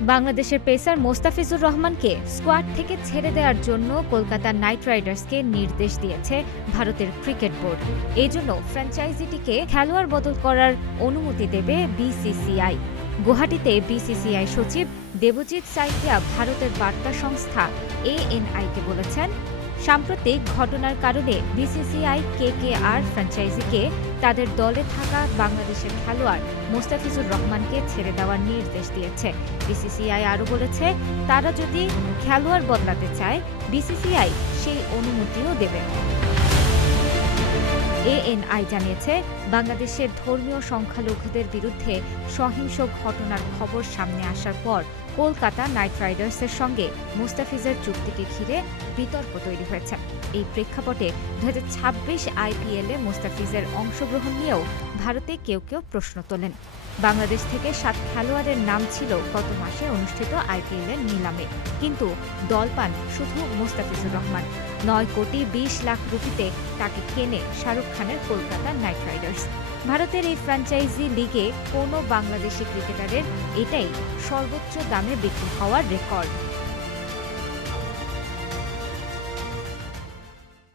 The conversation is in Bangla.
বাংলাদেশের পেসার মোস্তাফিজুর রহমানকে স্কোয়াড থেকে ছেড়ে দেওয়ার জন্য কলকাতা নাইট রাইডার্সকে নির্দেশ দিয়েছে ভারতের ক্রিকেট বোর্ড। এজন্য ফ্র্যাঞ্চাইজিটিকে খেলোয়াড় বদল করার অনুমতি দেবে বিসিসিআই। গুয়াহাটিতে বিসিসিআই সচিব দেবজিৎ সাইকিয়া ভারতের বার্তা সংস্থা এএনআইকে বলেছেন, সাম্প্রতিক ঘটনার কারণে বিসিসিআই কেকেআর ফ্র্যাঞ্চাইজিকে তাদের দলে থাকা বাংলাদেশের খেলোয়াড় মোস্তাফিজুর রহমানকে ছেড়ে দেওয়ার নির্দেশ দিয়েছে। বিসিসিআই আরও বলেছে, তারা যদি খেলোয়াড় বদলাতে চায় বিসিসিআই সেই অনুমতিও দেবে। এএনআই জানিয়েছে, বাংলাদেশের ধর্মীয় সংখ্যালঘুদের বিরুদ্ধে সহিংস ঘটনার খবর সামনে আসার পর কলকাতা নাইট রাইডার্সের সঙ্গে মুস্তাফিজের চুক্তিকে ঘিরে বিতর্ক তৈরি হয়েছে। এই প্রেক্ষাপটে 2026 আইপিএলে মুস্তাফিজের অংশগ্রহণ নিয়েও ভারতে কেউ কেউ প্রশ্ন তোলেন। বাংলাদেশ থেকে 7 খেলোয়াড়ের নাম ছিল গত মাসে অনুষ্ঠিত আইপিএলের নিলামে, কিন্তু দল পান শুধু মুস্তাফিজুর রহমান। 9 কোটি 20 লাখ রুপিতে তাকে কেনে শাহরুখ খানের কলকাতা নাইট রাইডার্স। ভারতের এই ফ্র্যাঞ্চাইজি লিগে কোনো বাংলাদেশি ক্রিকেটারের এটাই সর্বোচ্চ দামে বিক্রি হওয়ার রেকর্ড।